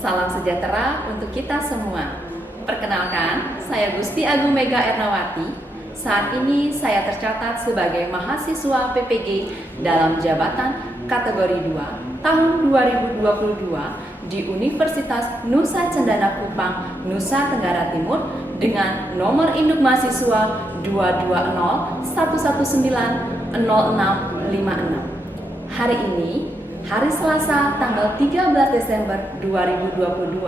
Salam sejahtera untuk kita semua. Perkenalkan, saya Gusti Agung Mega Ernawati. Saat ini saya tercatat sebagai mahasiswa PPG dalam jabatan kategori 2 tahun 2022 di Universitas Nusa Cendana Kupang, Nusa Tenggara Timur dengan nomor induk mahasiswa 22011900656. Hari ini, hari Selasa tanggal 13 Desember 2022,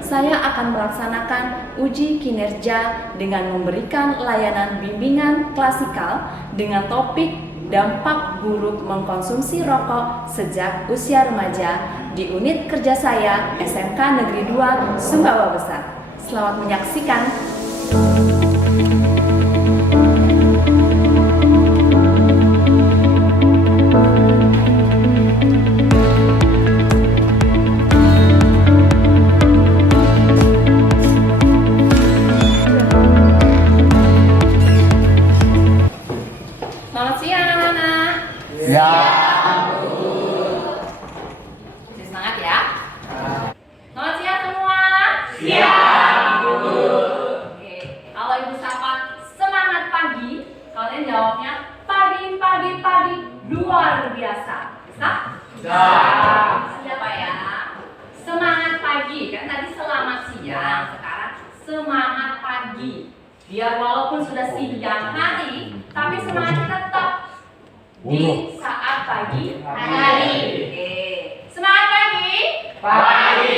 saya akan melaksanakan uji kinerja dengan memberikan layanan bimbingan klasikal dengan topik dampak buruk mengkonsumsi rokok sejak usia remaja di unit kerja saya SMK Negeri 2 Sumbawa Besar. Selamat menyaksikan. Selamat siang anak-anak. Ya. Masih semangat ya? Selamat siang semua. Siang, Bu. Oke, kalau ibu sapa semangat pagi, kalian jawabnya pagi, pagi, pagi luar biasa. Bisa? Bisa. Siapa ya? Semangat pagi, kan tadi selamat siang, sekarang semangat pagi. Biar walaupun sudah siang hari, tapi semangatnya tetap di saat pagi hari. Oke. Semangat pagi. Pagi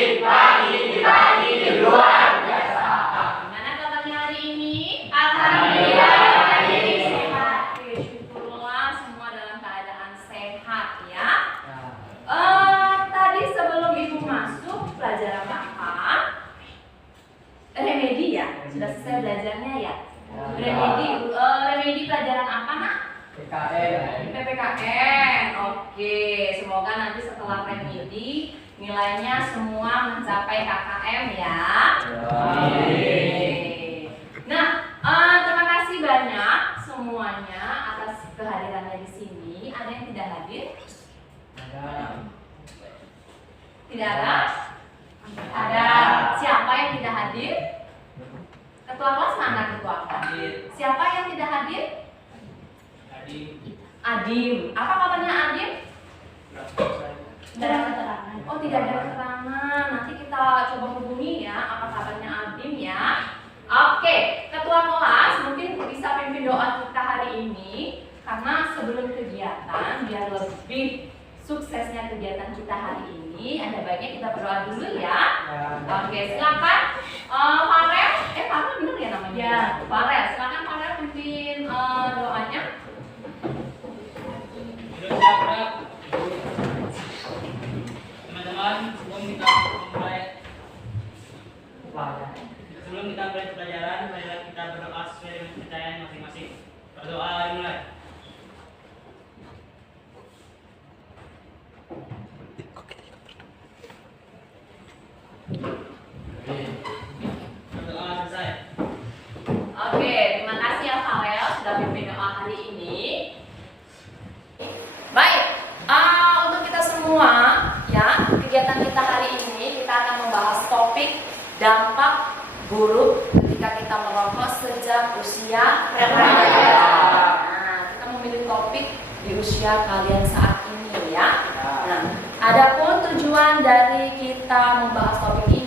luar biasa. Gimana kabarnya hari ini? Alhamdulillah, hari ini sehat. Oke, syukurlah semua dalam keadaan sehat ya. Tadi sebelum ibu masuk pelajaran apa? Remedi ya? Sudah selesai belajarnya ya? Remedi pelajaran apa nak? PKN. PPKN. Oke, semoga nanti setelah remedi nilainya semua mencapai KKM ya. Oke. Nah, terima kasih banyak semuanya atas kehadirannya di sini. Ada yang tidak hadir? Tidak ada? Ada. Siapa yang tidak hadir? Ketua kelas mana ketua kelas? Siapa yang tidak hadir? Adim. Apa kabarnya Adim? Tidak ada keterangan. Oh, tidak ada keterangan. Nanti kita coba hubungi ya apa kabarnya Adim ya. Oke, ketua kelas mungkin bisa pimpin doa kita hari ini karena sebelum kegiatan biar lebih suksesnya kegiatan kita hari ini, ada baiknya kita berdoa dulu ya. Oke, silakan Farel. Farel benar ya namanya? Ya. Farel, silakan Farel pimpin doanya. Teman-teman, sebelum kita mulai pelajaran, marilah kita berdoa sesuai dengan kepercayaan masing-masing. Berdoa dimulai. Berdoa selesai. Oke, terima kasih ya Farel sudah pimpin doa hari ini. Baik, untuk kita semua ya, kegiatan kita hari ini kita akan membahas topik dampak buruk ketika kita merokok sejak usia remaja. Nah, kita memilih topik di usia kalian saat ini ya. Nah, adapun tujuan dari kita membahas topik ini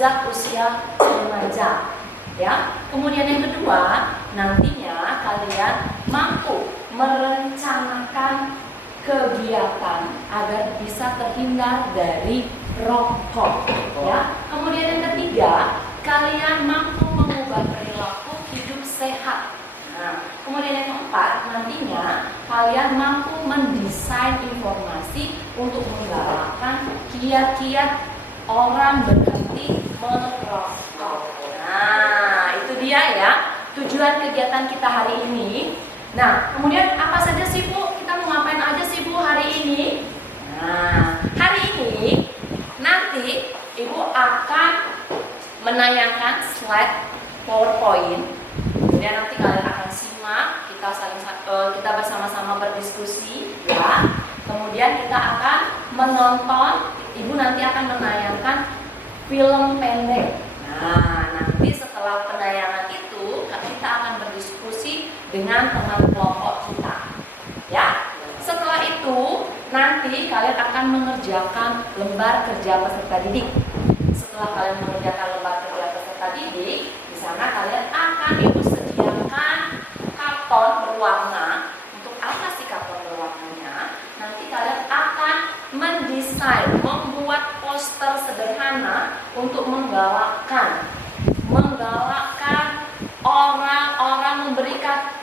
sejak usia remaja. Ya. Kemudian yang kedua, nantinya kalian mampu merencanakan kegiatan agar bisa terhindar dari rokok. Ya. Kemudian yang ketiga, kalian mampu mengubah perilaku hidup sehat. Nah, kemudian yang keempat, nantinya kalian mampu mendesain informasi untuk menggalakkan kiat-kiat orang berhenti merokok. Nah, itu dia ya tujuan kegiatan kita hari ini. Nah, kemudian apa saja sih Bu? Kita mau ngapain aja sih Bu hari ini? Nah, hari ini nanti Ibu akan menayangkan slide PowerPoint. Kemudian nanti kalian akan simak, kita bersama-sama berdiskusi ya. Kemudian kita akan menonton, Ibu nanti akan menayangkan film pendek. Nah, nanti setelah penayangan itu kita akan berdiskusi dengan teman kelompok kita. Ya. Setelah itu nanti kalian akan mengerjakan lembar kerja peserta didik. Setelah kalian mengerjakan lembar kerja peserta didik, di sana kalian akan Ibu sediakan karton berwarna. Untuk apa sih karton berwarnanya? Nanti kalian akan mendesain, membuat poster sederhana untuk menggalakkan orang-orang, memberikan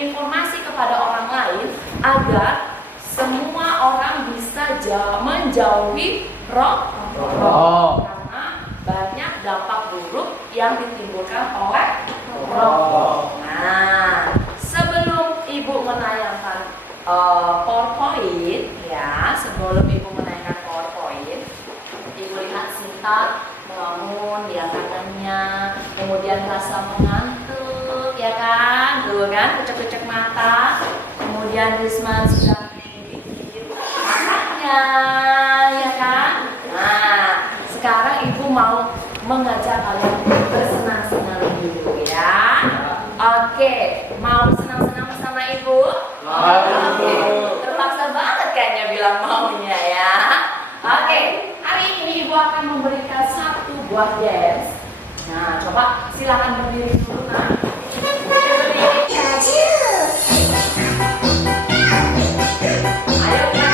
informasi kepada orang lain agar semua orang bisa menjauhi rokok. Karena banyak dampak buruk yang ditimbulkan oleh rokok. Nah, sebelum Ibu menayangkan PowerPoint ya, Ibu lihat Sinta melamun di tangannya, kemudian rasa mengantuk ya kan, dulu kan kucek-kucek mata, kemudian Risman sudah gigit matanya ya kan. Nah, sekarang Ibu mau mengajak kalian bersenang-senang dulu ya. Oke, mau senang-senang bersama Ibu? Oke, terpaksa banget kayaknya bilang maunya ya. Oke, hari ini Ibu akan memberikan satu buah dance. Nah, coba silakan berdiri dulu nah. Berdiri. Ayo kita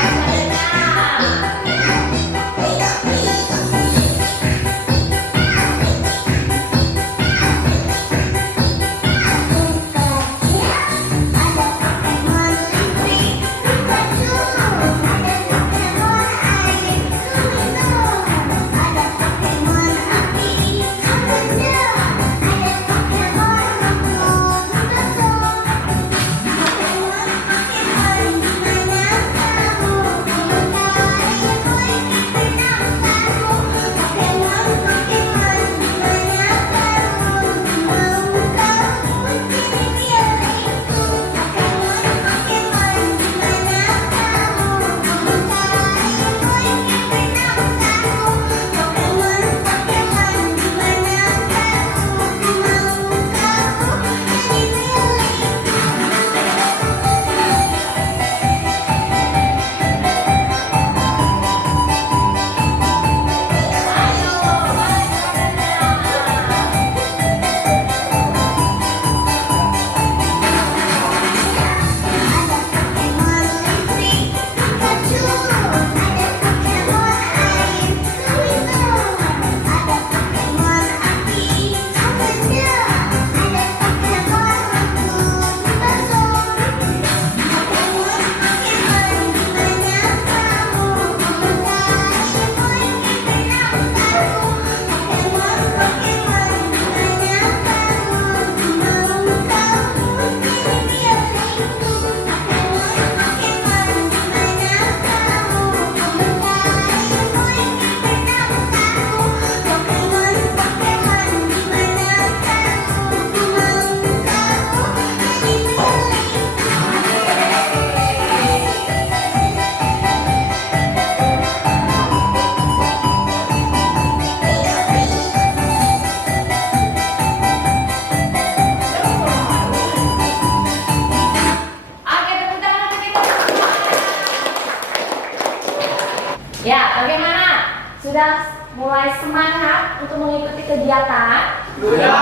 Sudah mulai semangat untuk mengikuti kegiatan? Sudah.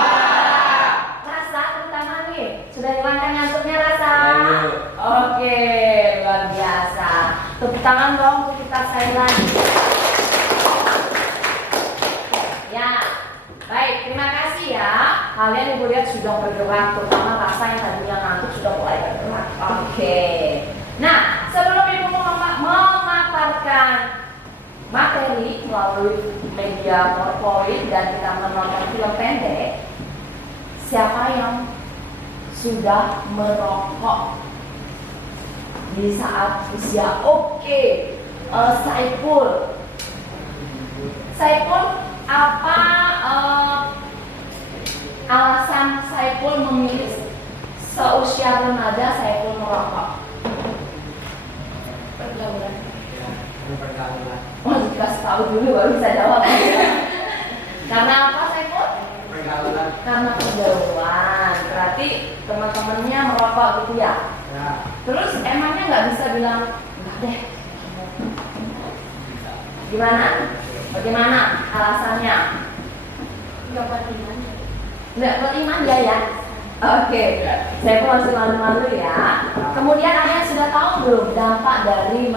Rasa tepuk tangan nih. Sudah hilangkan ngantuknya rasa? Ayo. Oke, luar biasa. Tepuk tangan dong untuk kita sekali lagi. Ya, baik. Terima kasih ya. Kalian ibu lihat sudah bergerak, terutama rasa yang tadinya ngantuk sudah mulai bergerak. Oke. Nah, sebelum ibu memaparkan materi melalui media PowerPoint dan kita menonton film pendek, siapa yang sudah merokok di saat usia oke? Saiful. Saiful, apa alasan Saiful memilih seusia remaja Saiful merokok? Pergaulan. Pergaulan. Oh, dikasih tahu dulu baru bisa jawab. Karena apa, Saiful? Pergaulan. Karena pergaulan. Berarti teman-temannya merokok gitu ya? Ya. Terus emangnya nggak bisa bilang enggak deh? Gimana? Bagaimana alasannya? Nggak beriman. Nggak beriman dia ya? Oke, saya pun masih malu-malu ya. Kemudian ada yang sudah tahu belum dampak dari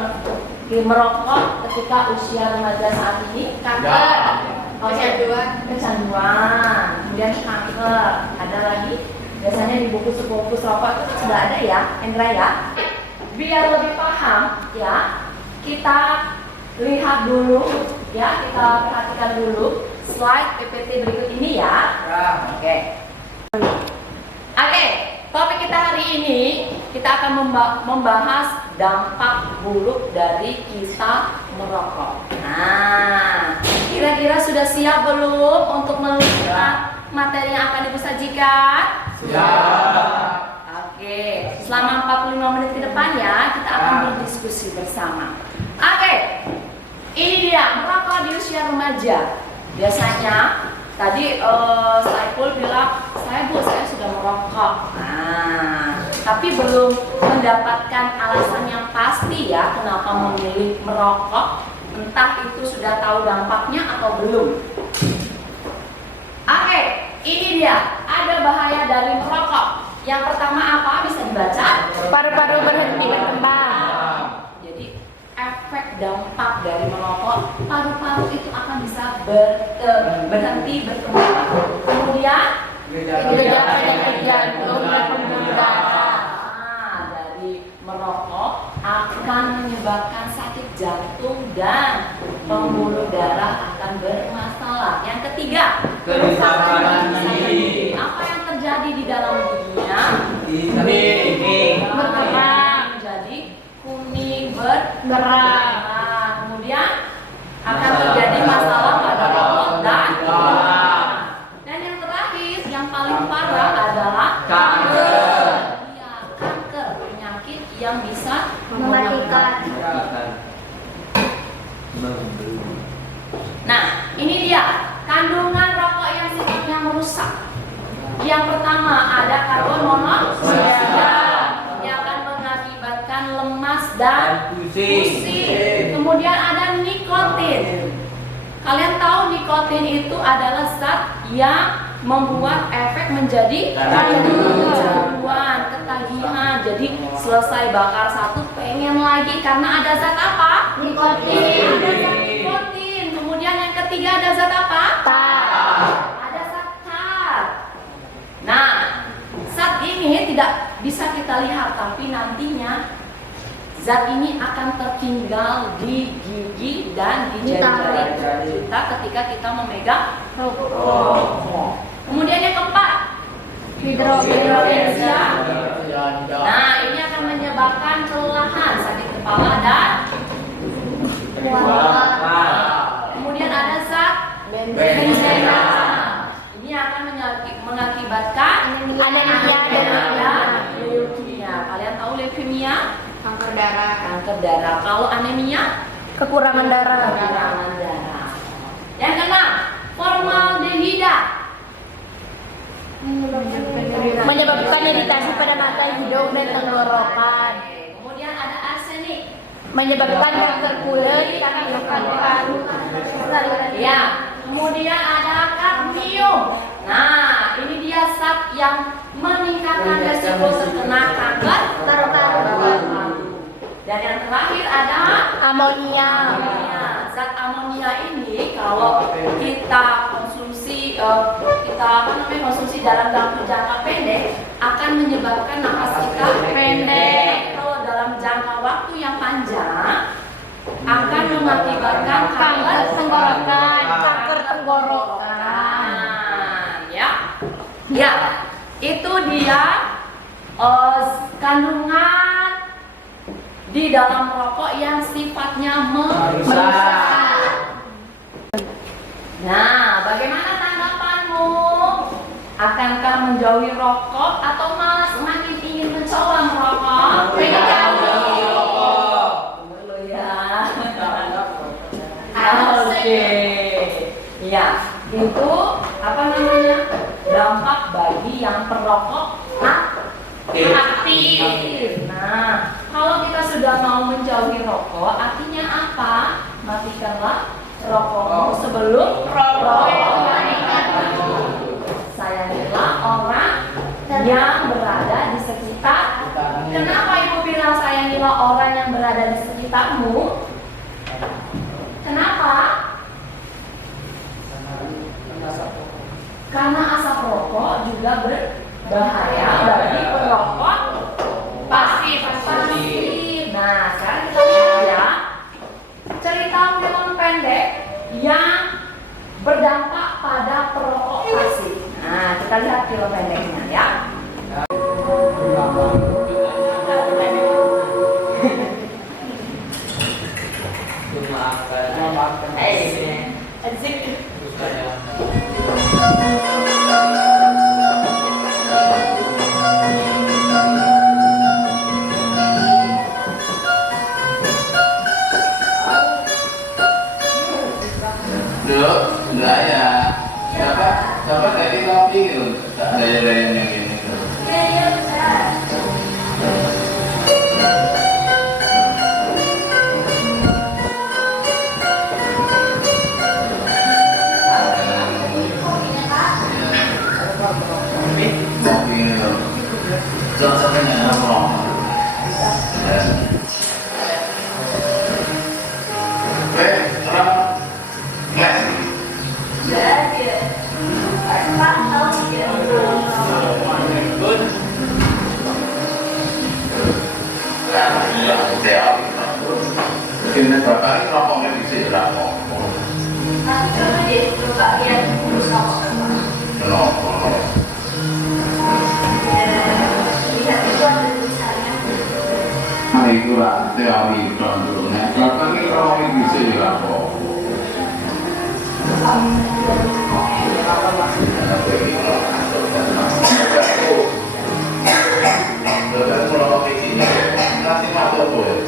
merokok ketika usia remaja saat ini? Kanker, kecanduan, kemudian kanker. Ada lagi? Biasanya di buku buku rokok itu sudah ada ya, Endra ya. Biar lebih paham ya, kita lihat dulu ya, kita perhatikan dulu slide PPT berikut ini ya. Oke. Oke, topik kita hari ini kita akan membahas dampak buruk dari kita merokok. Nah, kira-kira sudah siap belum untuk melihat materi yang akan Ibu sajikan? Siap. Oke, selama 45 menit ke depan ya, kita akan berdiskusi bersama. Oke, ini dia merokok di usia remaja. Biasanya tadi Saiful bilang, saya sudah merokok. Nah, tapi belum mendapatkan alasan yang pasti ya kenapa memilih merokok. Entah itu sudah tahu dampaknya atau belum. Oke, ini dia. Ada bahaya dari merokok. Yang pertama apa? Bisa dibaca? Paru-paru berhenti berkembang. Jadi efek dampak dari merokok, paru-paru itu akan bisa berhenti berkembang. Kemudian Gejala penyakit jantung dan pembuluh darah. dari merokok akan menyebabkan sakit jantung dan pembuluh darah akan bermasalah. Yang ketiga, Kerusakan gigi. gigi. Apa yang terjadi di dalam giginya? Ini. Bergerak. Menjadi kuning bergerak. Nah, kemudian akan terjadi masalah pada otot dan yang terakhir yang paling parah adalah Kanker. Iya, kanker, penyakit yang bisa Mematikan. Nah, ini dia kandungan rokok yang sifatnya merusak. Yang pertama ada karbon monoksida yang akan mengakibatkan lemas dan pusing. Kemudian ada nikotin. Kalian tahu nikotin itu adalah zat yang membuat efek menjadi kecanduan, ketagihan. Jadi selesai bakar satu pengen lagi karena ada zat apa? Nikotin. Ada zat nikotin. Kemudian yang ketiga ada zat apa? Ada zat tar. Nah, zat ini tidak bisa kita lihat, tapi nantinya zat ini akan tertinggal di gigi dan di jari-jari kita ketika kita memegang rokok. Kemudian yang keempat, hidrogensia. Nah, ini akan menyebabkan kelelahan, sakit kepala dan kemudian ada zat benzena. Ini akan mengakibatkan Anemia dan leukemia. Kalian tahu leukemia? Kanker darah. Kanker darah. Kalau anemia? Kekurangan darah. Kekurangan darah. Yang keenam, formaldehida. Menyebabkan iritasi pada mata, hidung, dan tenggorokan. Kemudian ada arsenik. Menyebabkan kanker kulit, kanker paru-paru, Ya, kemudian ada kadmium. Nah, ini dia zat yang meningkatkan resiko terkena kanker paru-paru. Dan yang terakhir ada Amonia. Zat amonia ini kalau kita konsumsi konsumsi dalam jangka pendek akan menyebabkan napas kita pendek. Kalau dalam jangka waktu yang panjang akan mengakibatkan kanker tenggorokan. Ya, itu dia kandungan di dalam rokok yang sifatnya merusak. Nah, bagaimana tanggapanmu? Akankah menjauhi rokok atau malah semakin ingin mencoba merokok? Menjauhi rokok. Dulu ya. Oke. Ya, itu apa namanya? Dampak bagi yang perokok aktif. Nah, kalau kita sudah mau menjauhi rokok, artinya apa? Matikanlah rokokmu sebelum rokok. Sayangilah orang yang berada di sekitar. Kenapa ibu bilang sayangilah orang yang berada di sekitarmu? Kenapa? Karena asap rokok juga berbahaya bagi perokok pasif. Nah, sekarang kita lihat ya cerita film pendek yang berdampak pada perokok pasif. Nah, kita lihat film pendeknya ya. Enggak ya. Siapa tadi kopi gitu? Tak ada yang ini. Kopi itu. Jangan sampai ngerokok. Kena bapak ini rokoknya bisa dirokok. Nah itulah teori dulu. Bapak ini rokoknya bisa dirokok. Nanti masuk boleh.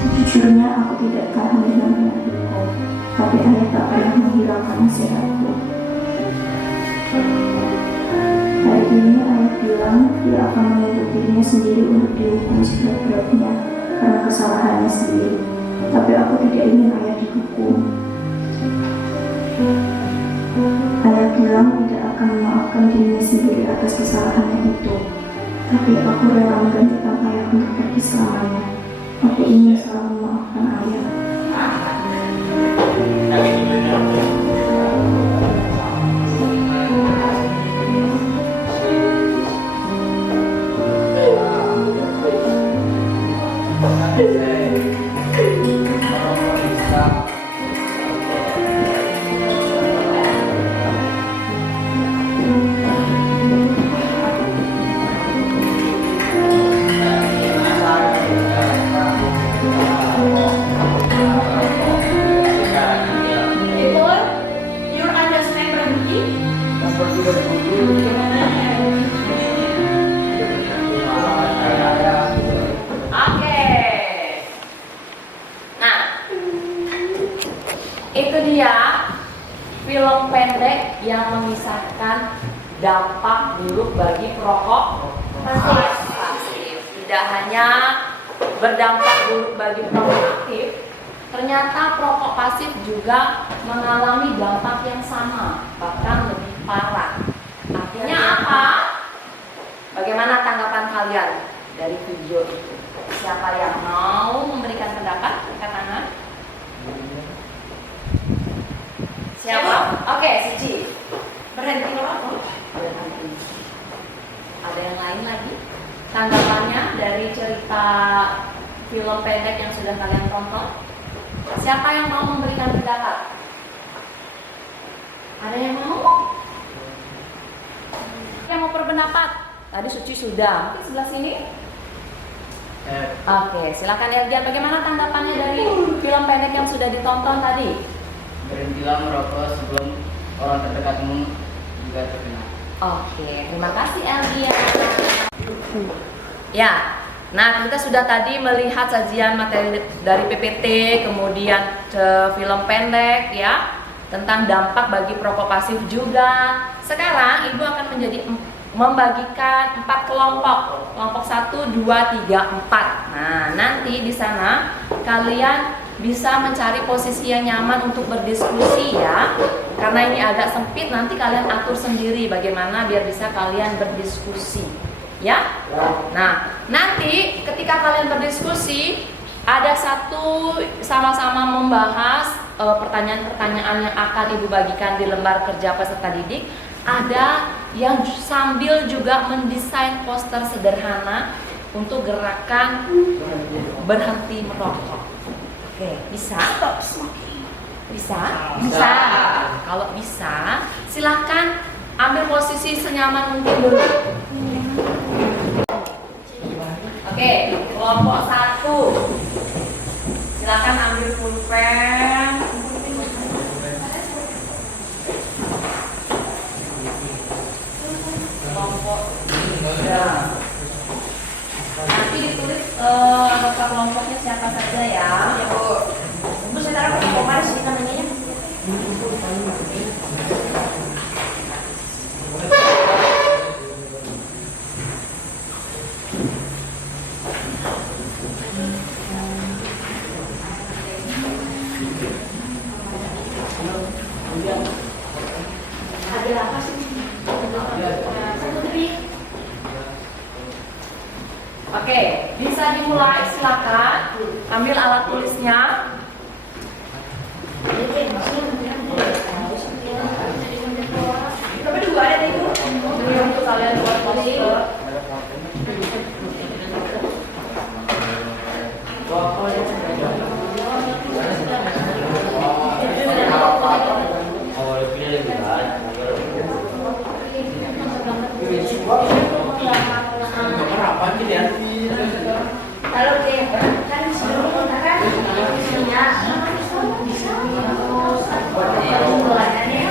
Sejujurnya aku tidak tahan dengan penyakitku, tapi ayah tak pernah menghiraukan nasihatku. Hari ini ayah bilang dia akan menuntut dirinya sendiri untuk dihukum seberat-beratnya karena kesalahannya sendiri. tapi aku tidak ingin ayah dihukum. Ayah bilang tidak akan memaafkan dirinya sendiri atas kesalahannya itu. Tapi aku rela menggantikan ayah untuk pergi selamanya. Aku ingin selalu memaafkan ayah. Oke. Nah, itu dia film pendek yang mengisahkan dampak buruk bagi perokok pasif. Tidak hanya berdampak buruk bagi perokok aktif, ternyata perokok pasif juga mengalami dampak yang sama, bahkan lebih parah. Artinya apa? Bagaimana tanggapan kalian dari video itu? Siapa yang mau memberikan pendapat? Angkat tangan. Siapa? Oke, Cici. Berhenti merokok. Berhenti. Ada yang lain lagi? Tanggapannya dari cerita film pendek yang sudah kalian tonton? Siapa yang mau memberikan pendapat? Ada yang mau? Yang mau berpendapat? Tadi Suci sudah. Mungkin sebelah sini. Oke, silakan Elgian. Bagaimana tanggapannya dari film pendek yang sudah ditonton tadi? Berhentilah merokok sebelum orang terdekatmu juga terkena. Oke, terima kasih Elgian. Ya, nah kita sudah tadi melihat sajian materi dari PPT, kemudian film pendek ya tentang dampak bagi perokok pasif juga. Sekarang Ibu akan membagikan 4 kelompok. Kelompok 1, 2, 3, 4. Nah, nanti di sana kalian bisa mencari posisi yang nyaman untuk berdiskusi ya. Karena ini agak sempit, nanti kalian atur sendiri bagaimana biar bisa kalian berdiskusi. Ya. Nah, nanti ketika kalian berdiskusi ada satu sama-sama membahas pertanyaan-pertanyaan yang akan Ibu bagikan di lembar kerja peserta didik. Ada yang sambil juga mendesain poster sederhana untuk gerakan berhenti merokok. Oke, bisa? Bisa? Bisa. Kalau bisa, silakan ambil posisi senyaman mungkin dulu. Oke, kelompok 1. Silakan ambil pulpen. Kelompok 3. Nanti ditulis daftar kelompoknya siapa saja ya. Ya Bu. Bu saya taruh kelompok mana sih namanya? Ada apa sih? Oke, bisa dimulai, silakan ambil alat tulisnya. Tapi juga ada nih Bu. Ini untuk kalian buat poster. Kalau dia kan sebelum kan isinya bulannya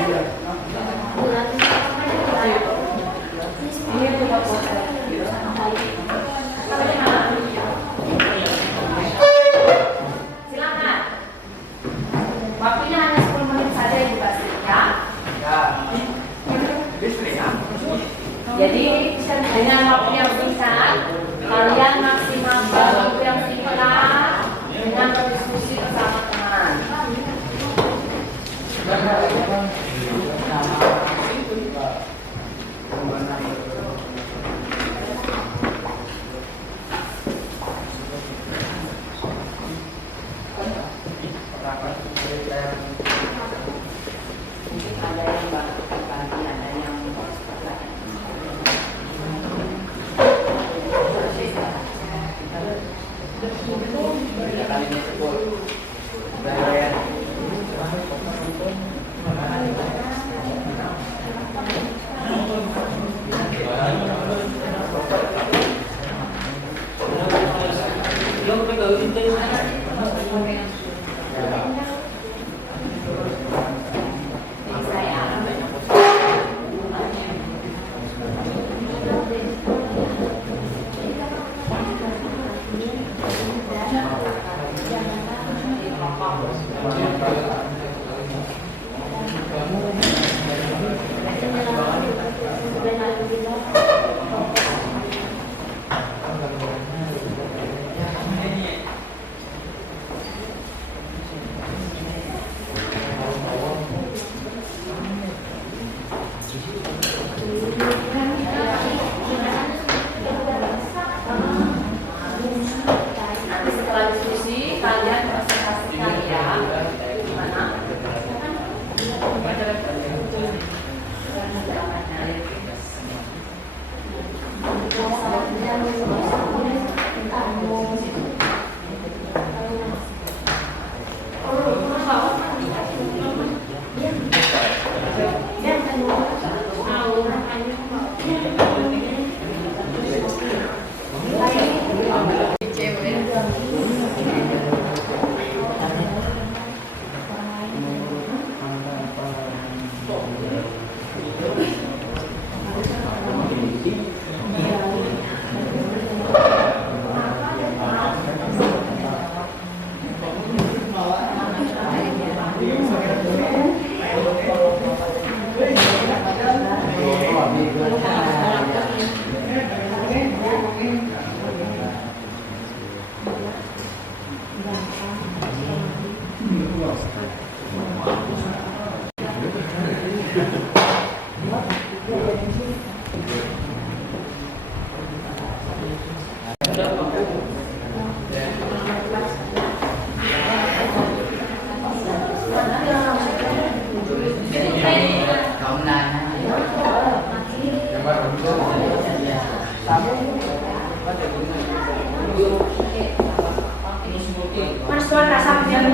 Nanti setelah diskusi kalian presentasikan ya. Gimana? Mas Tuan rasa menjadi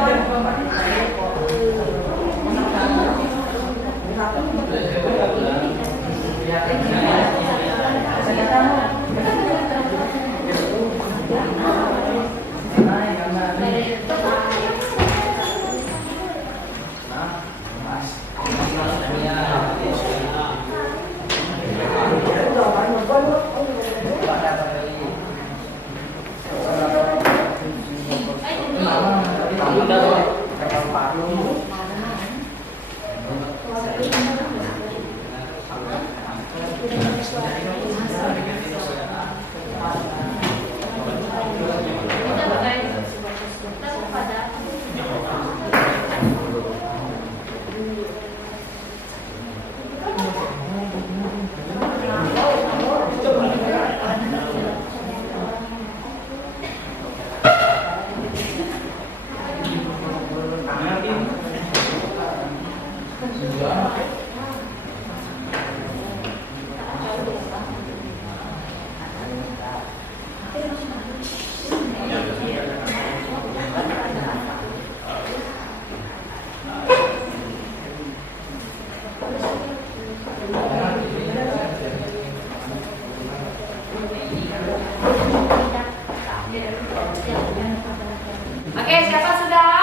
Oke, siapa sudah?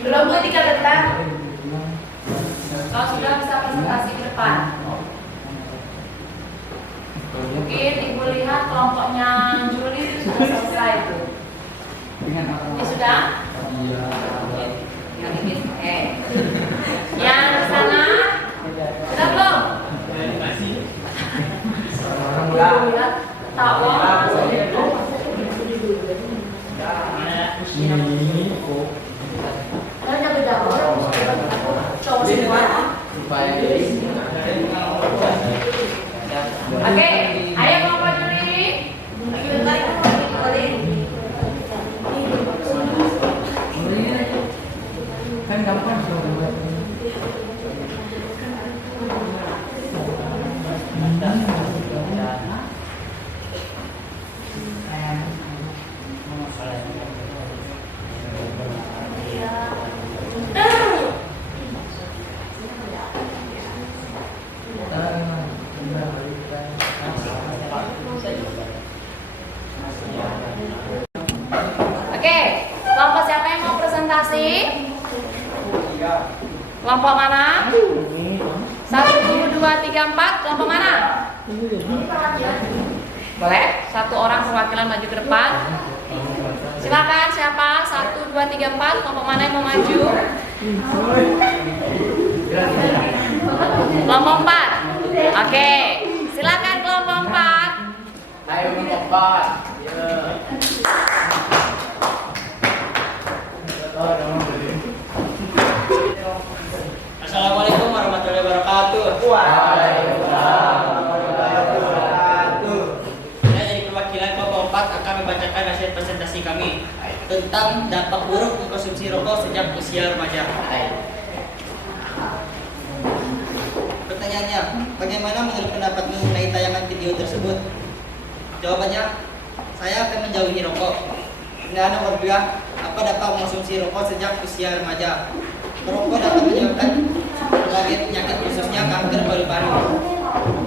Belum Bu, 3 detak. Kalau sudah bisa presentasi ke depan. Mungkin Ibu lihat kelompoknya Juli itu sudah selesai Bu. Ini sudah? Yang ini, oke. Yang di sana sudah belum? Lihat tawa. Oke, ayo kelompok Juli. Kan gampang Oke, Kelompok mana? 1, 2, 3, 4. Kelompok mana? Boleh? Satu orang perwakilan maju ke depan. Silakan siapa? 1, 2, 3, 4. Kelompok mana yang mau maju? Kelompok 4. Oke, silakan kelompok 4. Ayo kelompok 4. Assalamualaikum warahmatullahi wabarakatuh. Waalaikumsalam warahmatullahi wabarakatuh. Saya dari perwakilan kelompok 4 akan membacakan hasil presentasi kami tentang dampak buruk mengkonsumsi rokok sejak usia remaja. Pertanyaannya, bagaimana menurut pendapatmu mengenai tayangan video tersebut? Jawabannya, saya akan menjauhi rokok. Pertanyaan nomor 2, apa dampak mengkonsumsi rokok sejak usia remaja? Merokok dapat menyebabkan berbagai penyakit khususnya kanker paru-paru.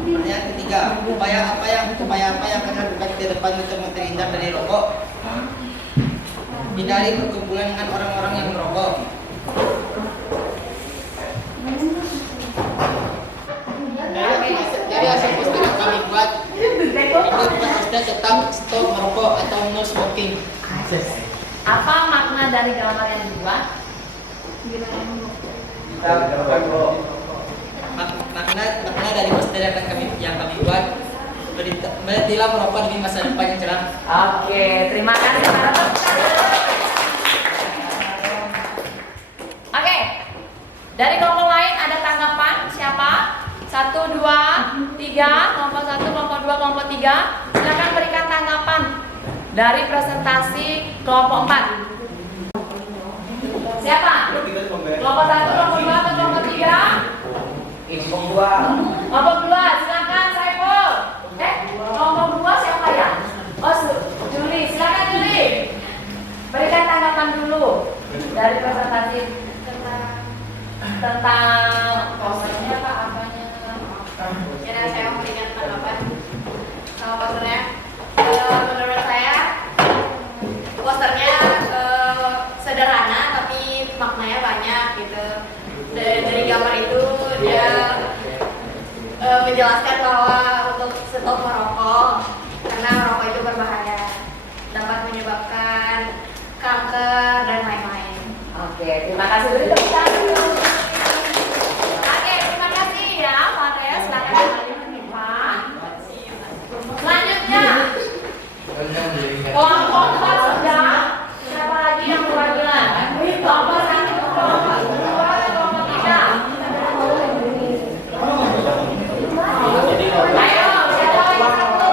Pertanyaan ketiga, upaya apa yang akan dilakukan ke depan untuk terhindar dari rokok? Hindari perkumpulan dengan orang-orang yang merokok. Dari hasil poster yang kami buat, poster tentang stop merokok atau no smoking. Apa makna dari gambar yang dibuat? Makna dari poster yang kami buat, berhentilah merokok demi masa depan yang cerah. Oke, terima kasih para peserta. Oke, dari kelompok lain ada tanggapan siapa? 1, 2, 3, kelompok 1, kelompok 2, kelompok 3. Silakan berikan tanggapan dari presentasi kelompok 4. Siapa? Kelompok 1, kelompok 2, atau kelompok 3? Kelompok 2, silakan Saiful. Kelompok 2 siapa ya? Oh, Juli, silakan Juli. Berikan tanggapan dulu dari presentasi tentang posternya Pak, apanya? Jadi saya memberikan tanggapan sama posternya. Menurut saya posternya sederhana tapi maknanya banyak gitu. Dari gambar itu dia menjelaskan bahwa untuk stop merokok karena merokok itu berbahaya, dapat menyebabkan kanker dan lain-lain. Oke, terima kasih. Beri tepuk tangan. Oke, terima kasih ya Pak Dea. Silakan kembali ke depan. Selanjutnya, kelompok 4 sudah. Siapa lagi yang perwakilan? Kelompok 1, kelompok 2, dan kelompok 3. Ayo, siapa lagi satu?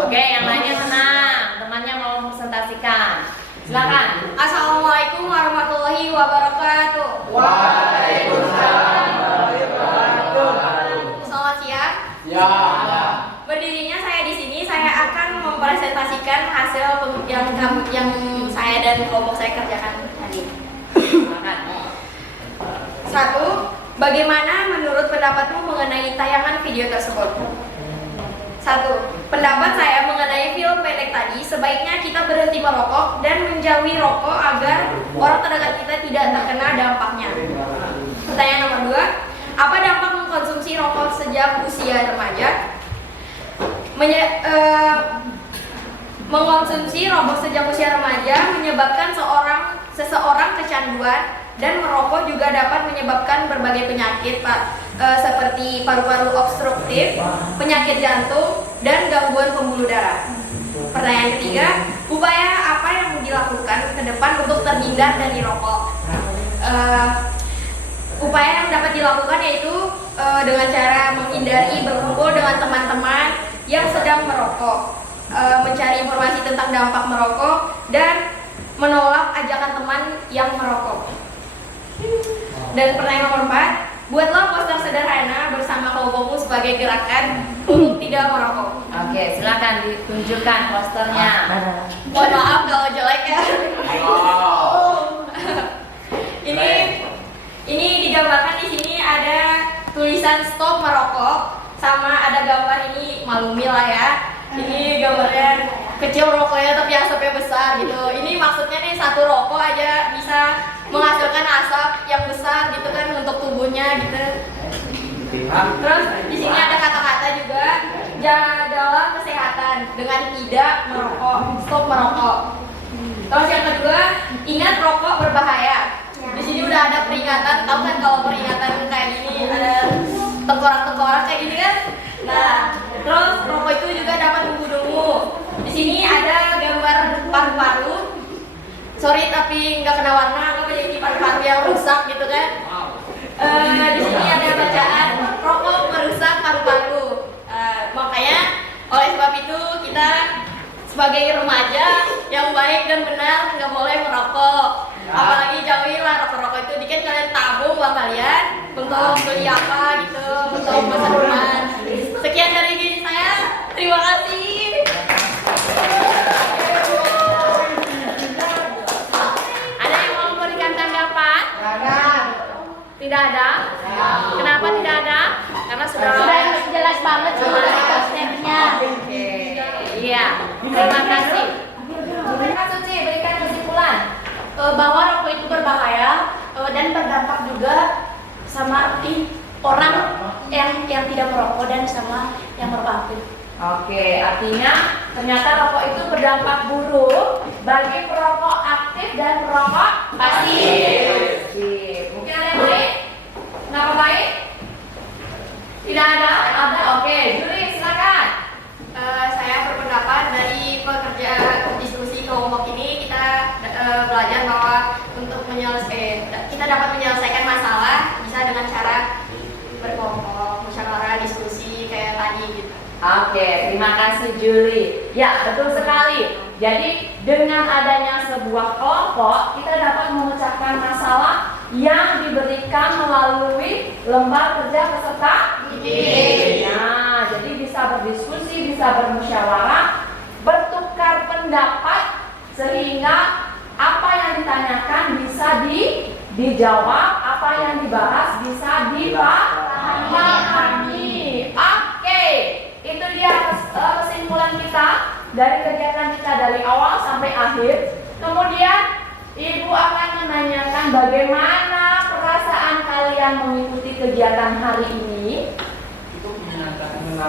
Oke, yang lainnya tenang. Temannya mau presentasikan. Silakan. Assalamualaikum warahmatullahi wabarakatuh. Waalaikumsalam warahmatullahi wabarakatuh. Selamat siang. Ya. Berdirinya saya di sini, saya akan mempresentasikan hasil yang saya dan kelompok saya kerjakan tadi. Silakan. 1. Bagaimana menurut pendapatmu mengenai tayangan video tersebut? 1. Pendapat saya mengenai film pendek tadi, sebaiknya kita berhenti merokok dan menjauhi rokok agar orang terdekat kita tidak terkena dampaknya. Pertanyaan nomor 2. Apa dampak mengkonsumsi rokok sejak usia remaja? Mengkonsumsi rokok sejak usia remaja menyebabkan seseorang kecanduan, dan merokok juga dapat menyebabkan berbagai penyakit seperti paru-paru obstruktif, penyakit jantung, dan gangguan pembuluh darah. Pertanyaan ketiga, upaya apa yang dilakukan ke depan untuk terhindar dari rokok? Upaya yang dapat dilakukan yaitu dengan cara menghindari berkumpul dengan teman-teman yang sedang merokok, mencari informasi tentang dampak merokok, dan menolak ajakan teman yang merokok. Dan pertanyaan nomor 4, buatlah poster sederhana bersama kelompokmu sebagai gerakan untuk tidak merokok. Oke, silakan ditunjukkan posternya. Mohon maaf kalau jelek ya. Ini digambarkan di sini ada tulisan stop merokok, sama ada gambar ini malumi lah ya. Ini gambarnya kecil rokoknya tapi asapnya besar gitu. Ini maksudnya nih satu rokok aja bisa menghasilkan asap yang besar gitu kan untuk tubuhnya gitu. Terus di sini ada kata-kata juga, jagalah kesehatan dengan tidak merokok, stop merokok. Terus yang kedua, ingat rokok berbahaya. Di sini udah ada peringatan, tahu kan kalau peringatan kayak gini ada tengkorak-tengkorak kayak gini kan? Nah, terus rokok itu juga dapat membunuhmu. Di sini ada gambar paru-paru. Sorry tapi nggak kena warna, aku jadi paru-paru yang rusak gitu kan? Di sini ada bacaan rokok merusak paru-paru. Makanya oleh sebab itu kita sebagai remaja yang baik dan benar nggak boleh merokok. Apalagi jauhilah rokok-rokok itu. Dikit kalian tabung uang kalian untuk beli apa gitu, untuk masa depan. Sekian dari diri saya. Terima kasih. Ada yang mau memberikan tanggapan? Tidak ada? Kenapa tidak ada? Karena sudah jelas banget sama posternya. Iya, terima kasih. Kak Suci, berikan kesimpulan. Bahwa rokok itu berbahaya dan berdampak juga sama orang yang tidak merokok dan sama yang merokok. Oke, artinya ternyata rokok itu berdampak buruk bagi perokok aktif dan perokok pasif. Mungkin ada yang lain? Kenapa baik? Tidak ada? Ada? Oke, Juli silakan. Saya berpendapat dari pekerja diskusi kelompok ini kita belajar bahwa untuk kita dapat menyelesaikan masalah bisa dengan cara berkelompok, musyawarah, diskusi kayak tadi gitu. Oke, terima kasih Juli. Ya, betul sekali. Jadi dengan adanya sebuah kelompok, kita dapat memecahkan masalah yang diberikan melalui lembar kerja peserta didik. Nah, jadi bisa berdiskusi, bisa bermusyawarah, bertukar pendapat sehingga apa yang ditanyakan bisa dijawab, apa yang dibahas bisa dipahami. Oke, itu dia kesimpulan kita dari kegiatan kita dari awal sampai akhir. Kemudian Ibu akan menanyakan bagaimana perasaan kalian mengikuti kegiatan hari ini.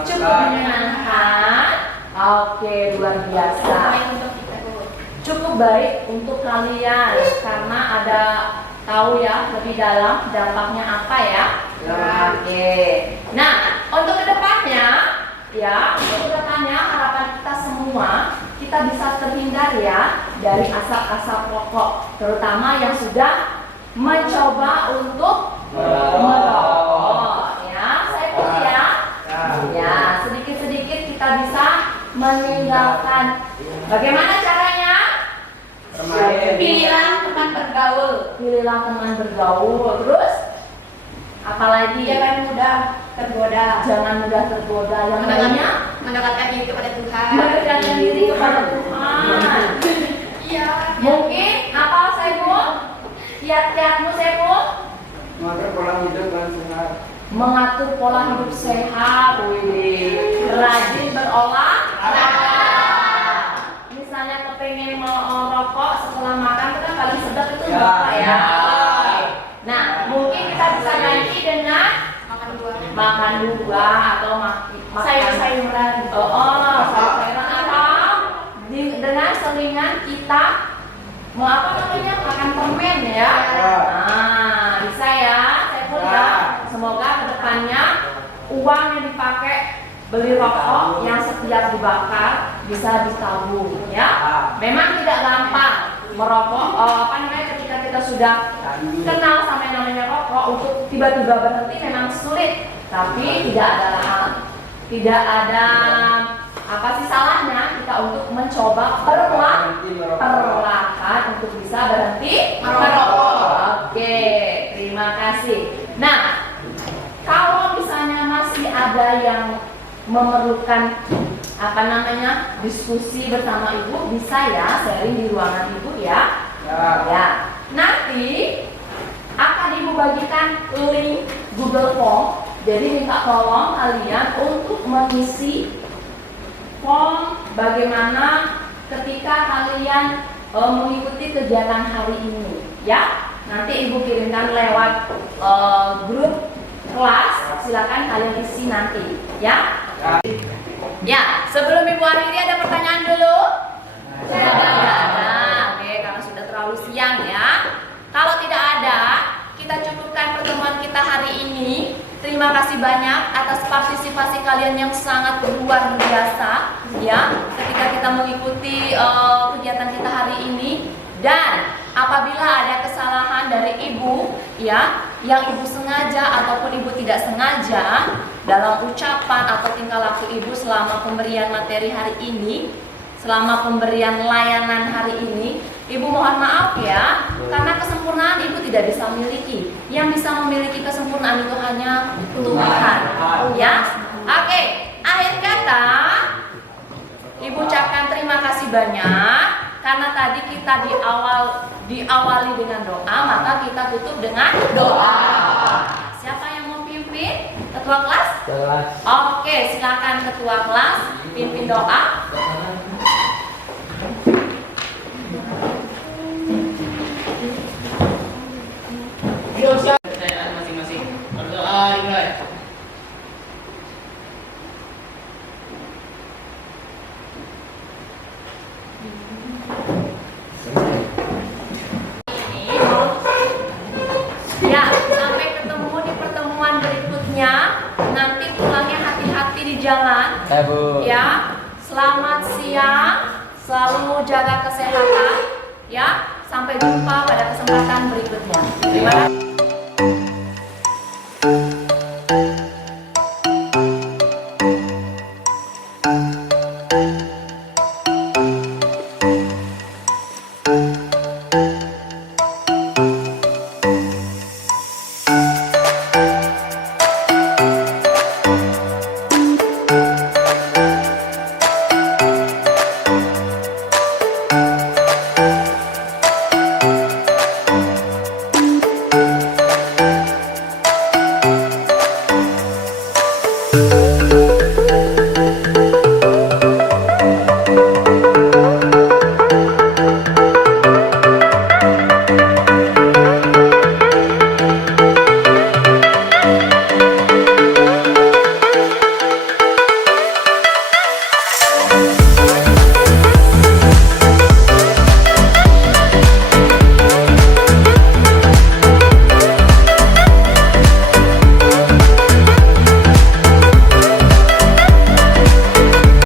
Cukup menyenangkan. Oke, luar biasa. Cukup baik untuk kalian karena ada tahu ya lebih dalam dampaknya apa ya. Oke. Nah, untuk kedepannya harapan kita semua kita bisa terhindar ya dari asap-asap rokok, terutama yang sudah mencoba untuk merokok. Ya, saya pun ya. Ya, sedikit-sedikit kita bisa meninggalkan. Bagaimana caranya? Pilihlah teman bergaul. Pilihlah teman bergaul. Terus apalagi? Jangan mudah tergoda. Jangan mudah tergoda. Yang lainnya Mendekatkan diri kepada Tuhan. mendekatkan diri kepada Tuhan. Iya. Mungkin apa Saibu? Kiat-kiatmu Saibu? Mengatur pola hidup dan sehat. Mengatur pola hidup sehat. Wih, rajin berolahraga. Misalnya kepengen merokok setelah makan itu kan paling sedap itu bapak ya. Nah, mungkin kita bisa ganti dengan makan buah atau makan Sayur-sayuran. sayur-sayuran atau dengan selingan kita mau apa namanya makan permen ya. Nah, bisa ya. Saya pun ya. Semoga kedepannya uang yang dipakai beli rokok yang setiap dibakar bisa ditabung ya. Memang tidak gampang merokok ketika kita sudah kenal sama yang namanya rokok untuk tiba-tiba berhenti memang sulit, tapi tidak ada apa sih salahnya kita untuk mencoba perlahan untuk bisa berhenti merokok. Oke, terima kasih. Nah, kalau misalnya masih ada yang memerlukan diskusi bersama ibu, bisa ya sharing di ruangan ibu ya. Ya. Nanti akan ibu bagikan link Google Form. Jadi minta tolong kalian untuk mengisi form bagaimana ketika kalian mengikuti kegiatan hari ini, ya. Nanti Ibu kirimkan lewat grup kelas, silakan kalian isi nanti, ya. Ya, sebelum Ibu akhiri ada pertanyaan dulu? Tidak ada. Oke, karena sudah terlalu siang ya. Kalau tidak ada, kita cukupkan pertemuan kita hari ini. Terima kasih banyak atas partisipasi kalian yang sangat luar biasa ya ketika kita mengikuti kegiatan kita hari ini. Dan apabila ada kesalahan dari Ibu ya yang Ibu sengaja ataupun Ibu tidak sengaja dalam ucapan atau tingkah laku Ibu selama pemberian materi hari ini, selama pemberian layanan hari ini, Ibu mohon maaf ya, karena kesempurnaan Ibu tidak bisa miliki. Yang bisa memiliki kesempurnaan itu hanya Tuhan, ya. Oke, akhir kata, Ibu ucapkan terima kasih banyak karena tadi kita diawali dengan doa, maka kita tutup dengan doa. Siapa yang mau pimpin? Ketua kelas? Kelas. Oke, silakan ketua kelas pimpin doa. Pertanyaan masing-masing. Berdoa dimulai. Ya, sampai ketemu di pertemuan berikutnya. Nanti pulangnya hati-hati di jalan. Bu. Ya, selamat siang. Selalu jaga kesehatan. Ya, sampai jumpa pada kesempatan berikutnya. Terima kasih.